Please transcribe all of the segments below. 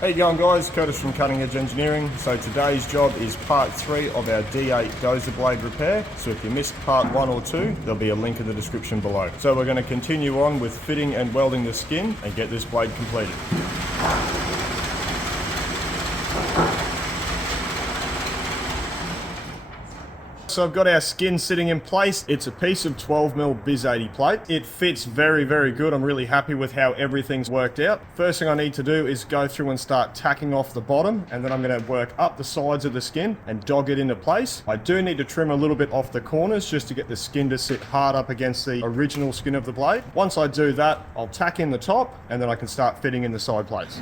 How you going, guys? Curtis from Cutting Edge Engineering. So today's job is part 3 of our D8 dozer blade repair. So if you missed part 1 or 2, there'll be a link in the description below. So we're going to continue on with fitting and welding the skin and get this blade completed. So I've got our skin sitting in place. It's a piece of 12mm Biz 80 plate. It fits very, very good. I'm really happy with how everything's worked out. First thing I need to do is go through and start tacking off the bottom, and then I'm going to work up the sides of the skin and dog it into place. I do need to trim a little bit off the corners just to get the skin to sit hard up against the original skin of the blade. Once I do that, I'll tack in the top, and then I can start fitting in the side plates.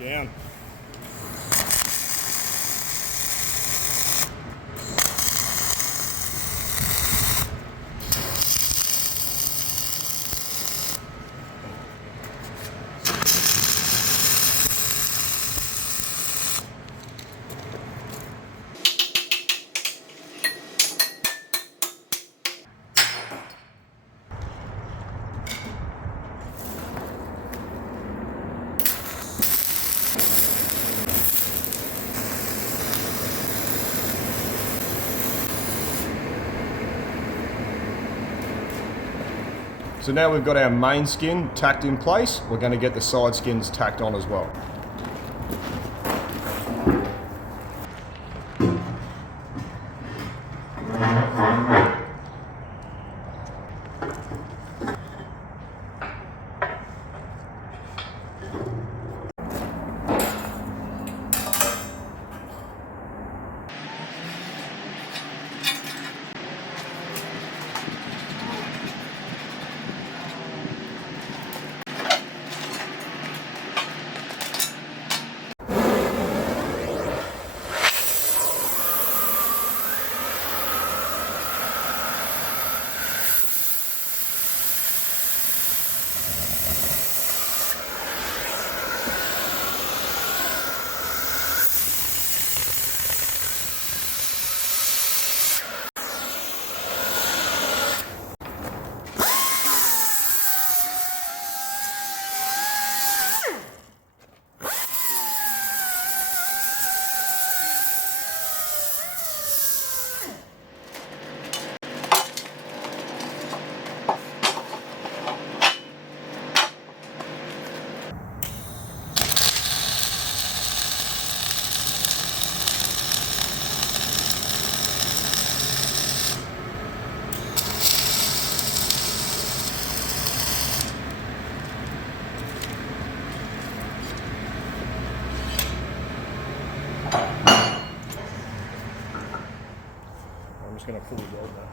Down. So now we've got our main skin tacked in place, we're going to get the side skins tacked on as well. I'm just going to fully weld that.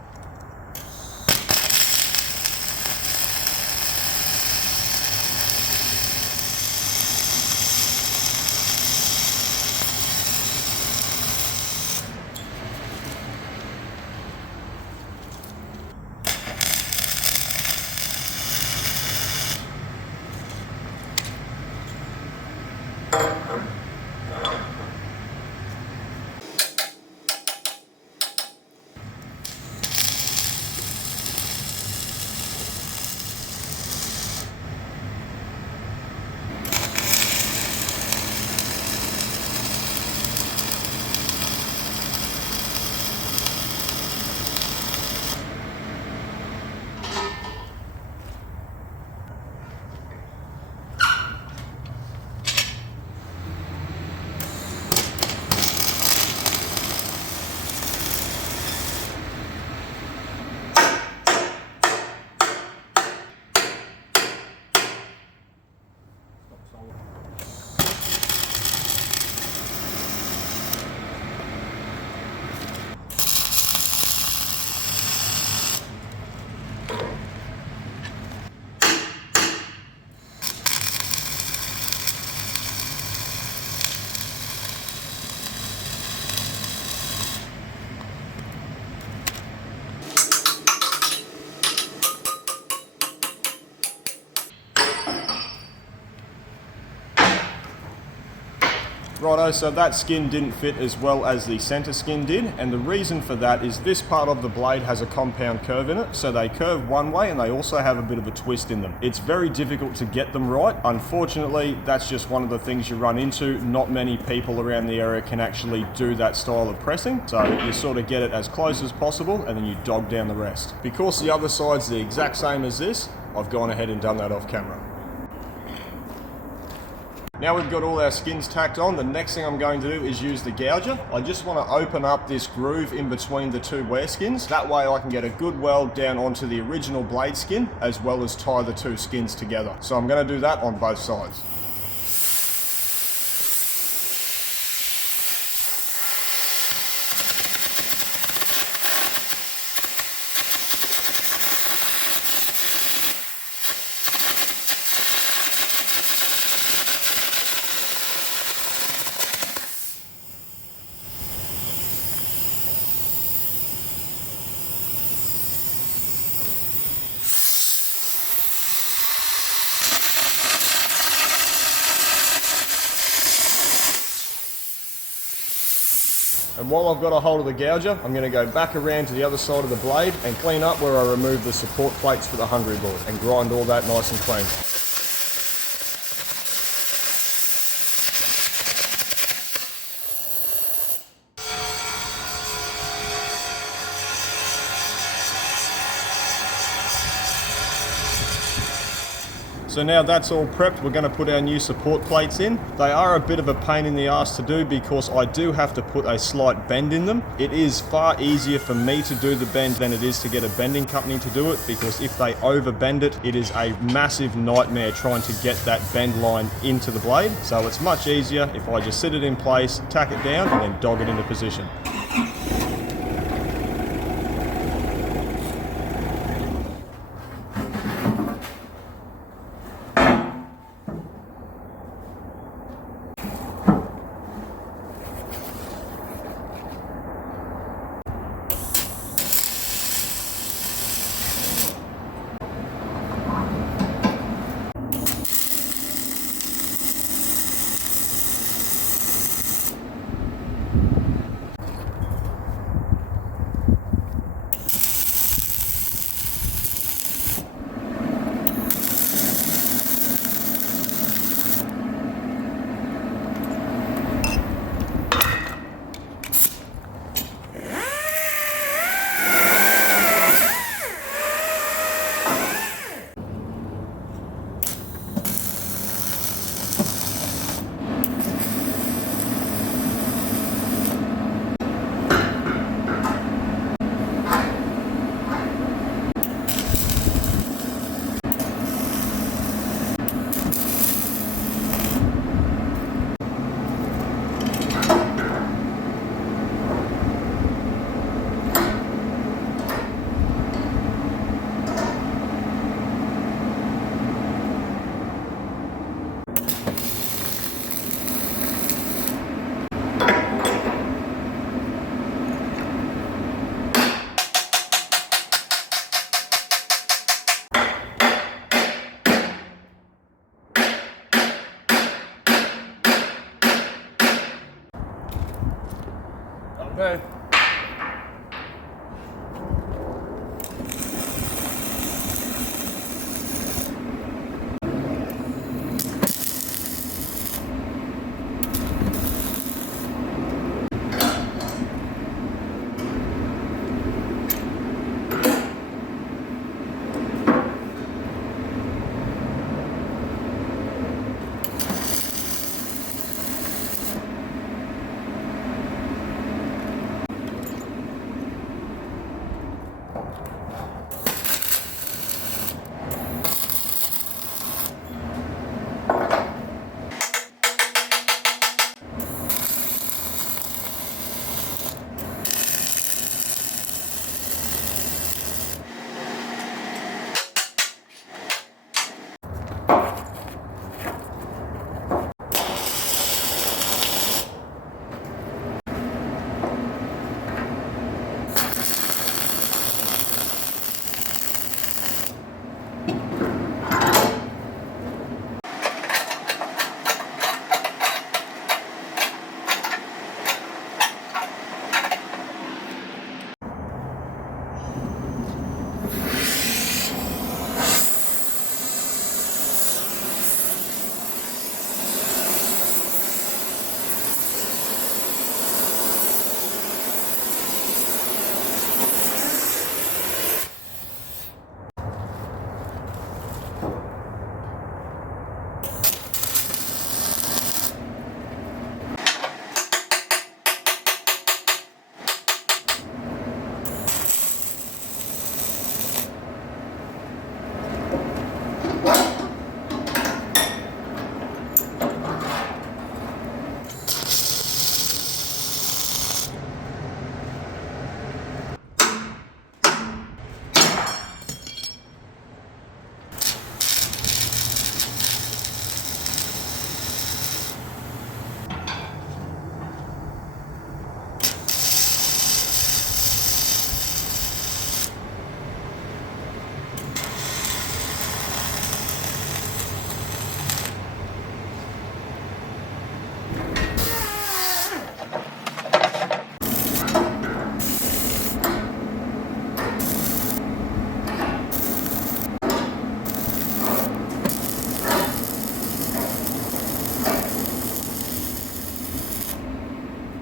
Righto, so that skin didn't fit as well as the center skin did, and the reason for that is this part of the blade has a compound curve in it, so they curve one way and they also have a bit of a twist in them. It's very difficult to get them right. Unfortunately, that's just one of the things you run into. Not many people around the area can actually do that style of pressing, so you sort of get it as close as possible and then you dog down the rest. Because the other side's the exact same as this, I've gone ahead and done that off camera. Now we've got all our skins tacked on, the next thing I'm going to do is use the gouger. I just want to open up this groove in between the two wear skins. That way I can get a good weld down onto the original blade skin, as well as tie the two skins together. So I'm going to do that on both sides. And while I've got a hold of the gouger, I'm going to go back around to the other side of the blade and clean up where I removed the support plates for the Hungry board and grind all that nice and clean. So now that's all prepped, we're going to put our new support plates in. They are a bit of a pain in the ass to do because I do have to put a slight bend in them. It is far easier for me to do the bend than it is to get a bending company to do it, because if they over bend it, it is a massive nightmare trying to get that bend line into the blade. So it's much easier if I just sit it in place, tack it down and then dog it into position. Okay.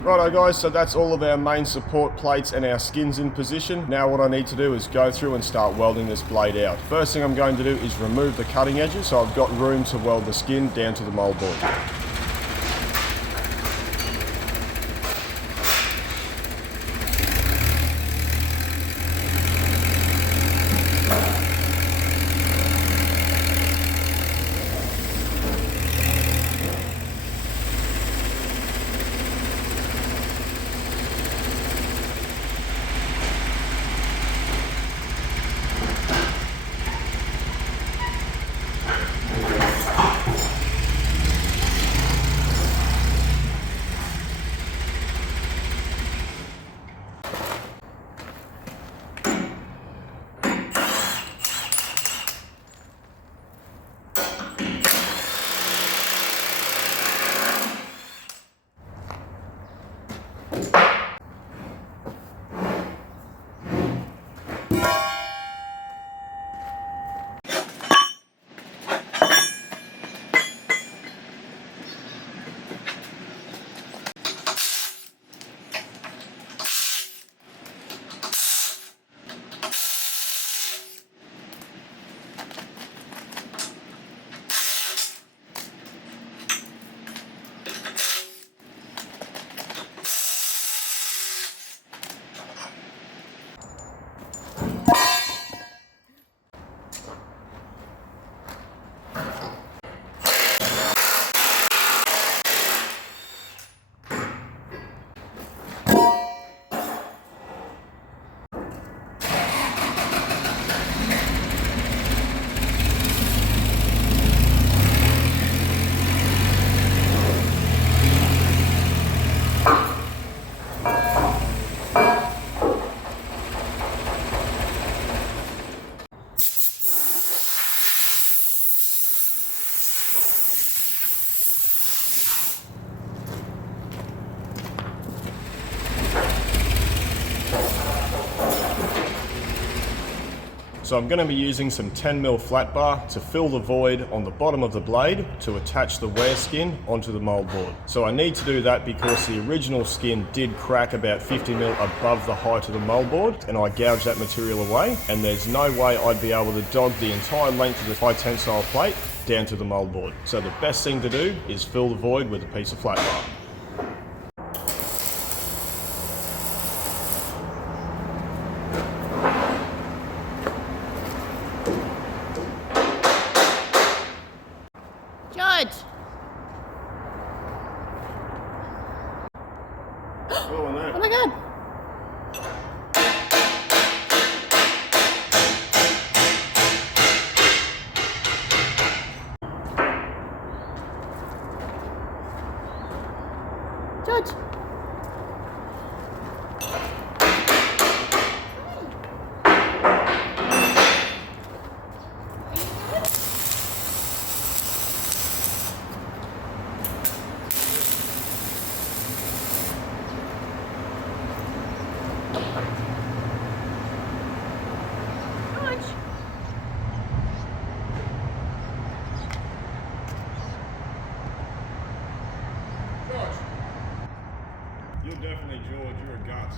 Righto guys, so that's all of our main support plates and our skins in position. Now what I need to do is go through and start welding this blade out. First thing I'm going to do is remove the cutting edges, so I've got room to weld the skin down to the mold board. So I'm going to be using some 10mm flat bar to fill the void on the bottom of the blade to attach the wear skin onto the mold board. So I need to do that because the original skin did crack about 50mm above the height of the mold board, and I gouged that material away, and there's no way I'd be able to dog the entire length of the high tensile plate down to the mold board. So the best thing to do is fill the void with a piece of flat bar. George! Oh, no. Oh my god! George! George. You're definitely George, you're a Gus.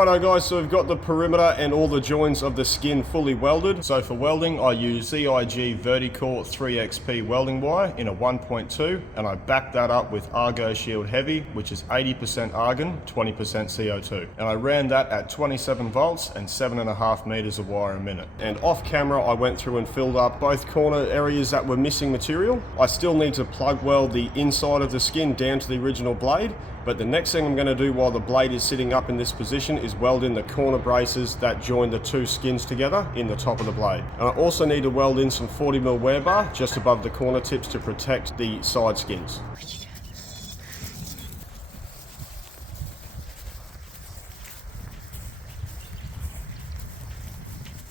Righto guys, so we've got the perimeter and all the joins of the skin fully welded. So for welding, I use ZIG Verticore 3XP welding wire in a 1.2, and I back that up with Argo Shield Heavy, which is 80% argon, 20% CO2. And I ran that at 27 volts and 7.5 meters of wire a minute. And off camera, I went through and filled up both corner areas that were missing material. I still need to plug weld the inside of the skin down to the original blade, but the next thing I'm going to do while the blade is sitting up in this position is weld in the corner braces that join the two skins together in the top of the blade. And I also need to weld in some 40mm wear bar just above the corner tips to protect the side skins.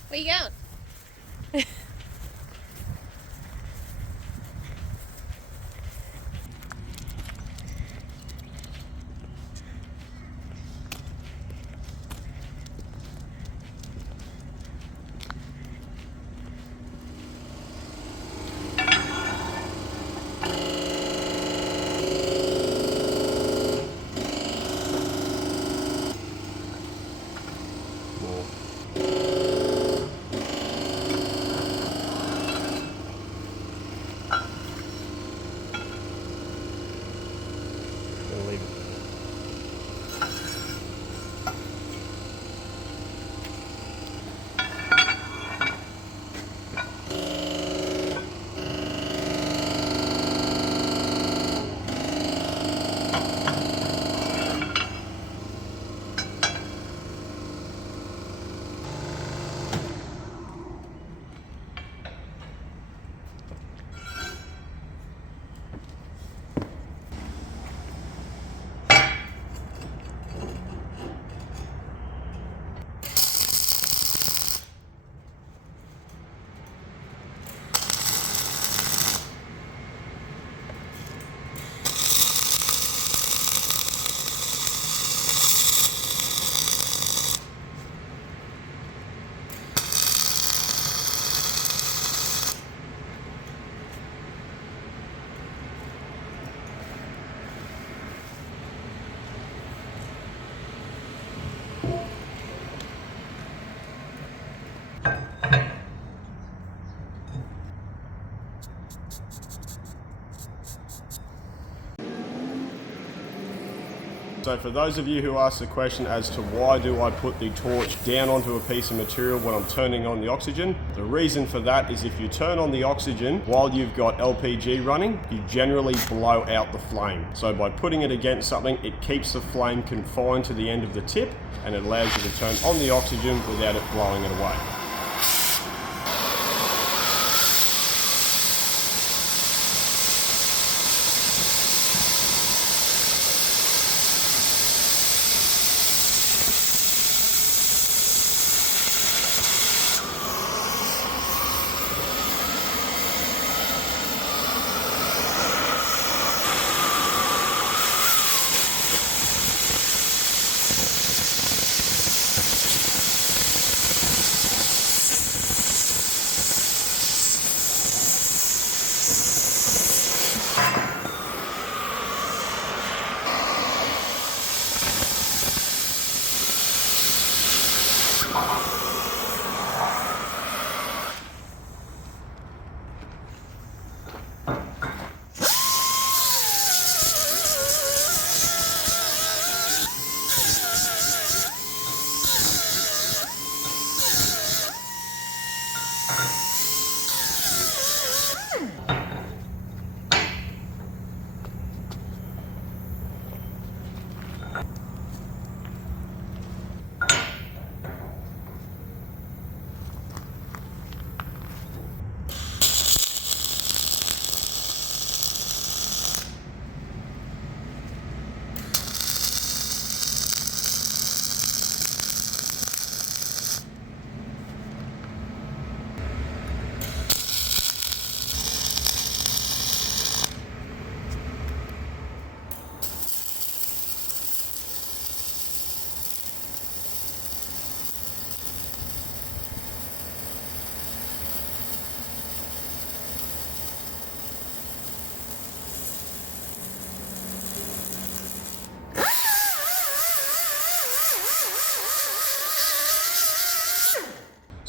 Where you going? So for those of you who asked the question as to why do I put the torch down onto a piece of material when I'm turning on the oxygen, the reason for that is if you turn on the oxygen while you've got LPG running, you generally blow out the flame. So by putting it against something, it keeps the flame confined to the end of the tip, and it allows you to turn on the oxygen without it blowing it away.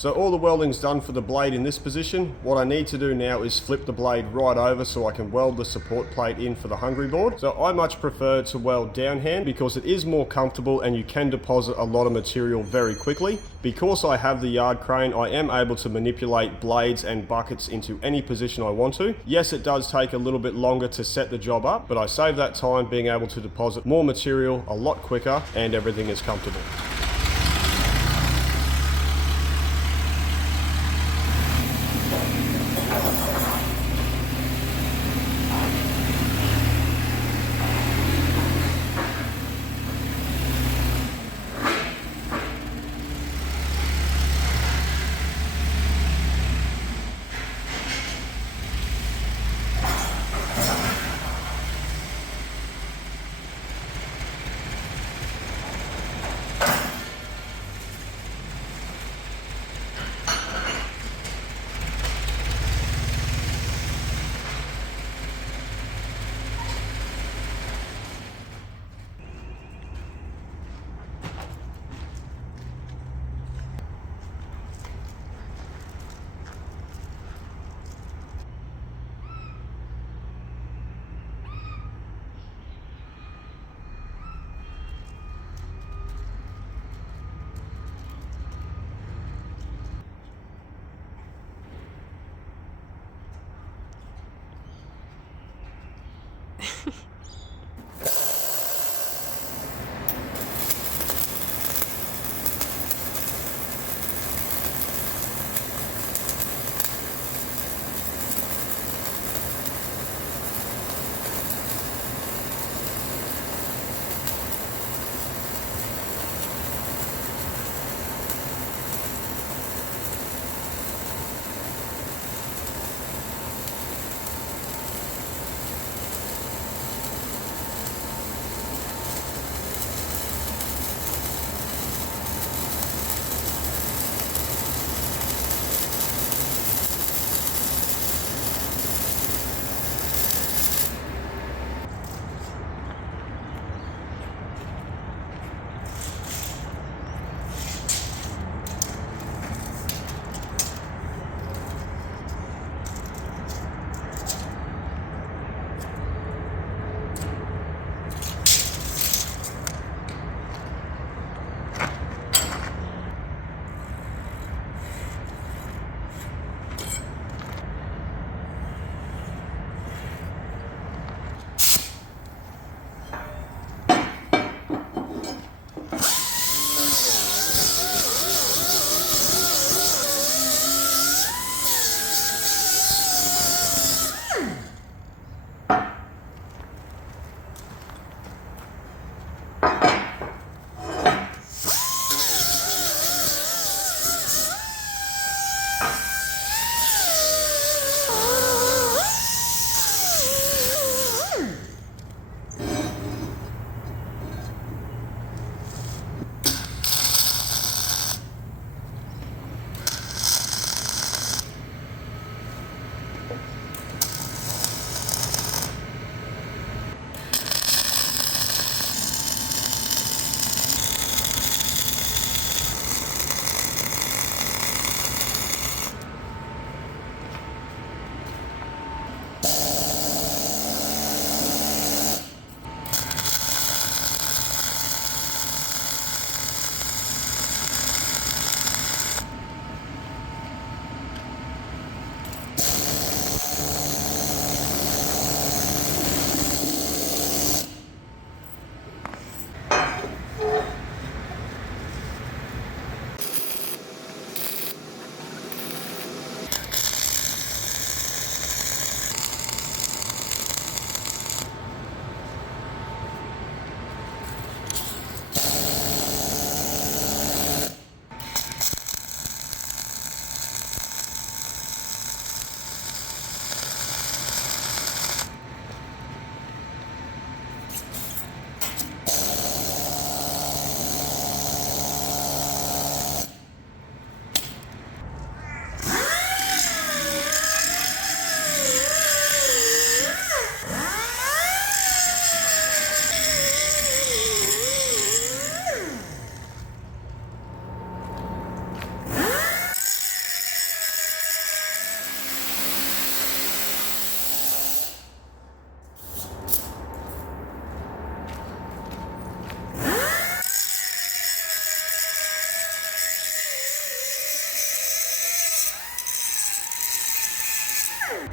So all the welding's done for the blade in this position. What I need to do now is flip the blade right over so I can weld the support plate in for the Hungry board. So I much prefer to weld downhand because it is more comfortable and you can deposit a lot of material very quickly. Because I have the yard crane, I am able to manipulate blades and buckets into any position I want to. Yes, it does take a little bit longer to set the job up, but I save that time being able to deposit more material a lot quicker and everything is comfortable.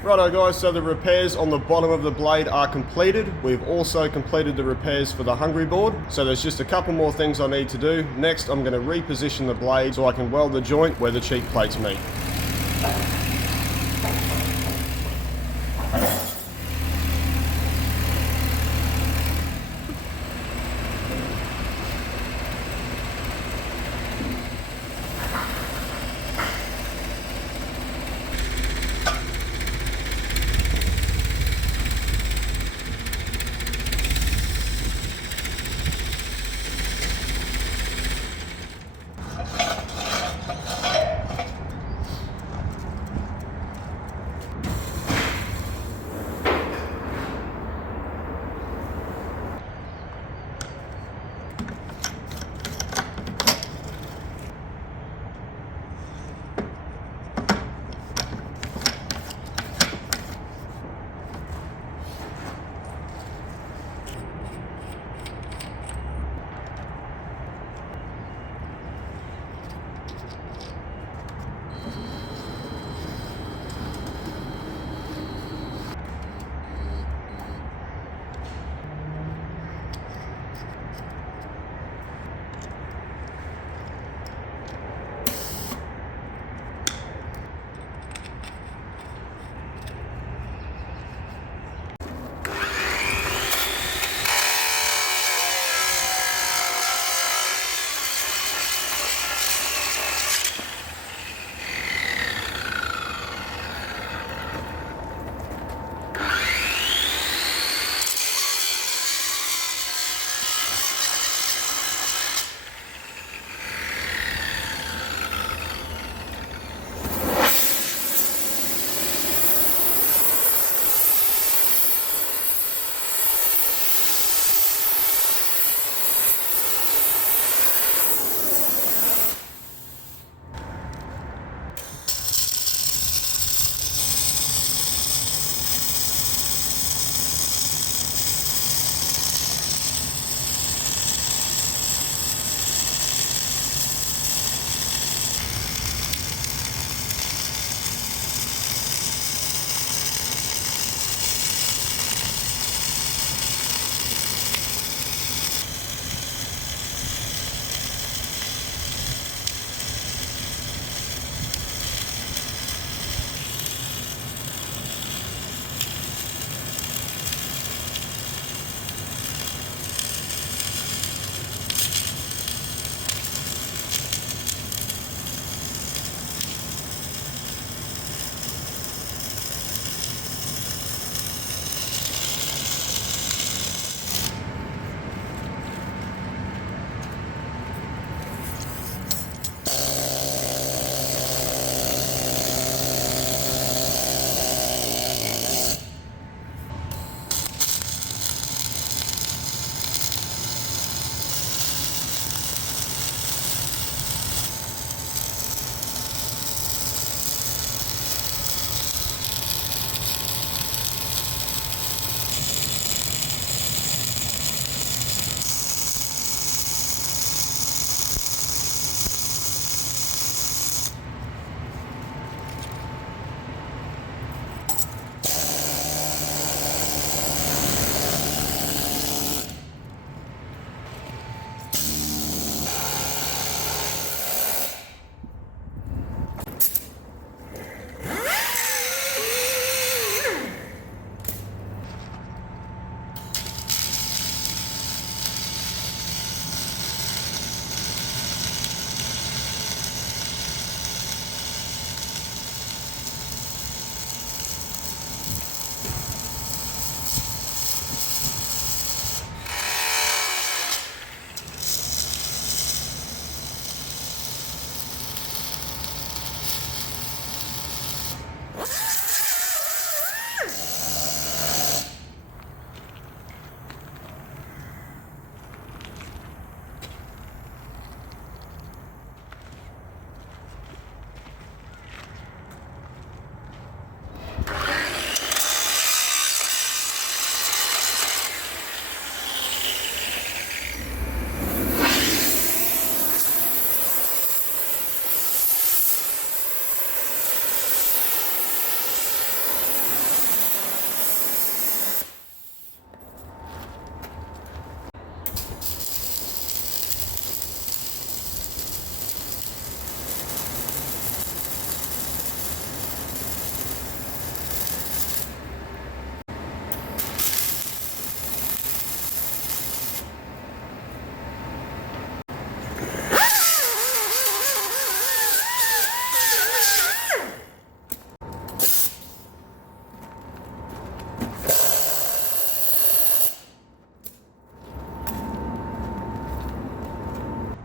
Righto guys, so the repairs on the bottom of the blade are completed. We've also completed the repairs for the hungry board. So there's just a couple more things I need to do. Next, I'm going to reposition the blade so I can weld the joint where the cheek plates meet.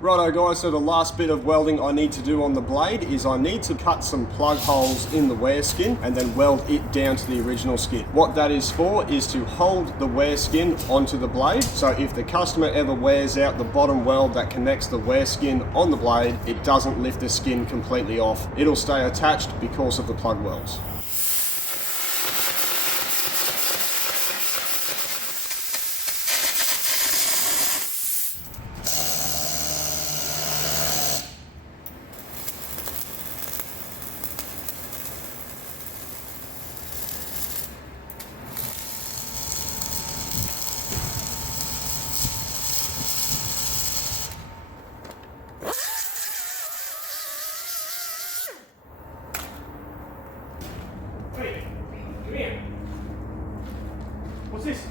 Righto guys, so the last bit of welding I need to do on the blade is I need to cut some plug holes in the wear skin and then weld it down to the original skin. What that is for is to hold the wear skin onto the blade, so if the customer ever wears out the bottom weld that connects the wear skin on the blade, it doesn't lift the skin completely off. It'll stay attached because of the plug welds. Hey, come here. What's this?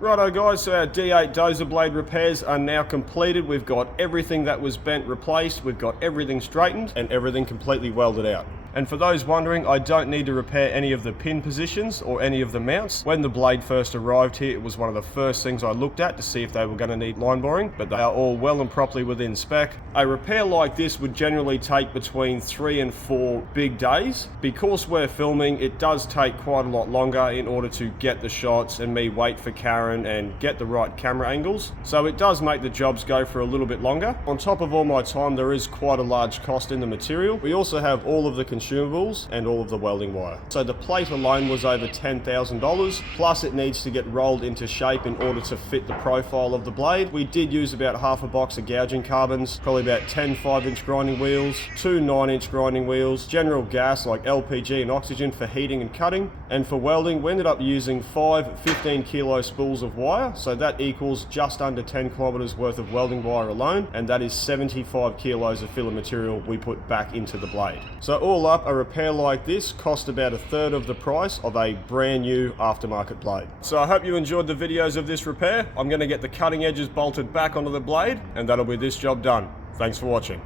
Righto guys, so our D8 dozer blade repairs are now completed. We've got everything that was bent replaced, we've got everything straightened and everything completely welded out. And for those wondering, I don't need to repair any of the pin positions or any of the mounts. When the blade first arrived here, it was one of the first things I looked at to see if they were going to need line boring, but they are all well and properly within spec. A repair like this would generally take between 3 and 4 big days. Because we're filming, it does take quite a lot longer in order to get the shots and me wait for Karen and get the right camera angles. So it does make the jobs go for a little bit longer. On top of all my time, there is quite a large cost in the material. We also have all of the consumables and all of the welding wire. So the plate alone was over $10,000, plus it needs to get rolled into shape in order to fit the profile of the blade. We did use about half a box of gouging carbons, probably about 10 5-inch grinding wheels, 2 9-inch grinding wheels, general gas like LPG and oxygen for heating and cutting, and for welding we ended up using 5 15 kilo spools of wire, so that equals just under 10 kilometers worth of welding wire alone, and that is 75 kilos of filler material we put back into the blade. So all up, a repair like this cost about a third of the price of a brand new aftermarket blade. So I hope you enjoyed the videos of this repair. I'm going to get the cutting edges bolted back onto the blade, and that'll be this job done. Thanks for watching.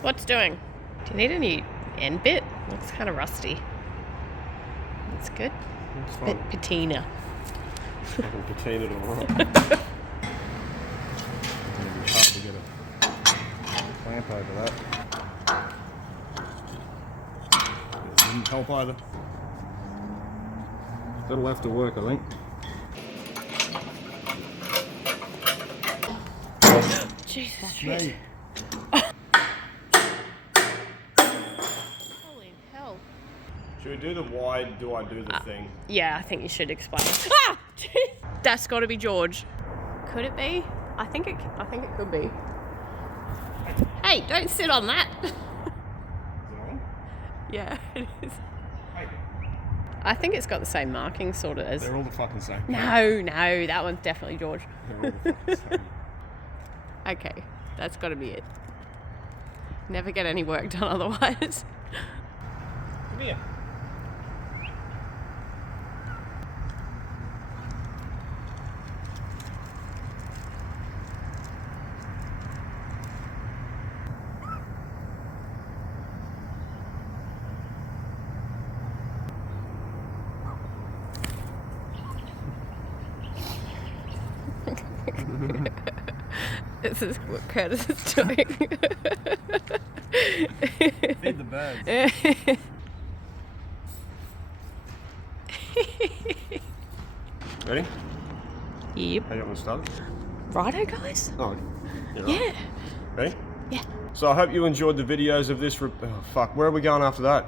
What's doing? Do you need any end bit? Looks kind of rusty. That's good. It's Bit patina. Fucking patina it all right. It's gonna be hard to get a clamp over that. It didn't help either. That'll have to work, I think. Jesus. Hey. Holy hell. Should we do the wide, do I do the thing? Yeah, I think you should explain. Ah! That's got to be George. Could it be? I think it could be. Hey, don't sit on that. Is it on? Yeah, it is. Hey. I think it's got the same marking sort of as. They're all the fucking same. No, that one's definitely George. They're all the fucking same. Okay, that's got to be it. Never get any work done otherwise. Come here. This is what Curtis is doing. Feed the birds. Ready? Yep. How you want to start? Righto, guys? Oh, you're right. Yeah. Ready? Yeah. So I hope you enjoyed the videos of this. Oh fuck, where are we going after that?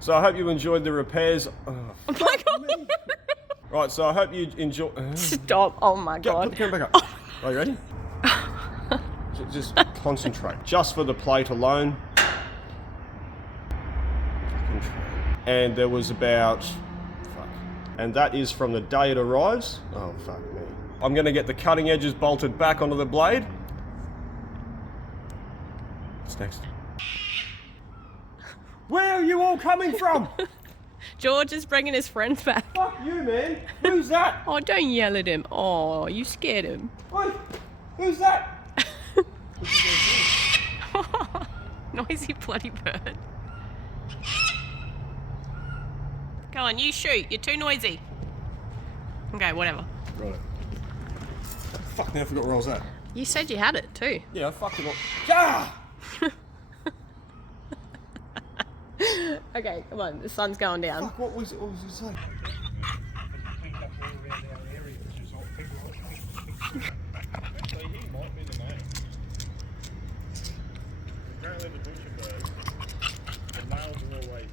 So I hope you enjoyed the repairs. Oh, Oh my god. right, so I hope you enjoy. Stop. Oh my god. Get back up. Are you ready? Just concentrate. Just for the plate alone. And there was about. Fuck. And that is from the day it arrives. Oh fuck me. I'm gonna get the cutting edges bolted back onto the blade. What's next? Where are you all coming from? George is bringing his friends back. Fuck you, man. Who's that? Oh, don't yell at him. Oh, you scared him. Oi, who's that? Noisy bloody bird. Go on, you shoot. You're too noisy. Okay, whatever. Right. Fuck, now I forgot where I was at. You said you had it too. Yeah, I fucked it all. Ah! Okay, come on. The sun's going down. Fuck, what was it saying? Actually, he might be the name. Apparently the butcher bird, the males are always